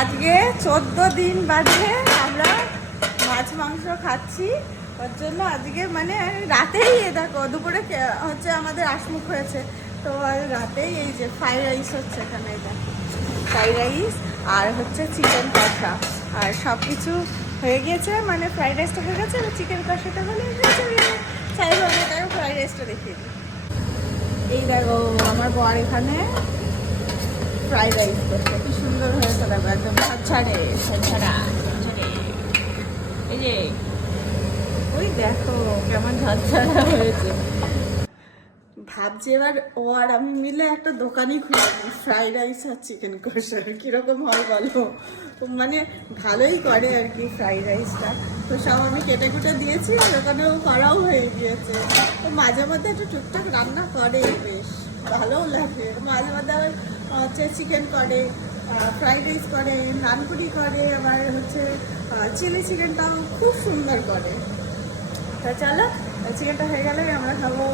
আজকে 14 দিন বাদে আমরা মাছ মাংস খাচ্ছি। ওর জন্য আজকে মানে রাতেই দেখো দুপুরে হচ্ছে আমাদের আশমুখ হয়েছে, তো রাতেই এই যে ফ্রাইড রাইস হচ্ছে এখানে, এটা ফ্রাইড রাইস আর হচ্ছে চিকেন কষা, আর সব কিছু হয়ে গিয়েছে, মানে ফ্রাইড রাইসটা হয়ে গেছে, চিকেন কষাটা হলে চাইবো আমি তাকে ফ্রাইড রাইসটা দেখিয়ে দিই। এই দেখো আমার বর এখানে ফ্রাইড রাইস করছে, কি সুন্দর হয়েছে দেখো, একদম ঝরঝরে ঝরঝরা ঝরঝরে। এই যে ওই দেখো কেমন ঝরঝরা হয়েছে। ভাবছি এবার ও আর আমি মিলে একটা দোকানই খুলে দিই, ফ্রাইড রাইস আর চিকেন কষা, কিরকম হয় বলো? মানে ভালোই করে আর কি ফ্রাইড রাইসটা। তো সব আমি কেটে কুটে দিয়েছি, আর ওখানেও করাও হয়ে গিয়েছে। তো মাঝে মধ্যে একটু টুকটাক রান্না করে, বেশ ভালোও লাগে। মাঝে মধ্যে আবার হচ্ছে চিকেন করে, ফ্রাইড রাইস করে, নানপুরি করে, আবার হচ্ছে চিলি চিকেনটাও খুব সুন্দর করে। তা চলো চিকেনটা হয়ে গেলে আমরা খাবো।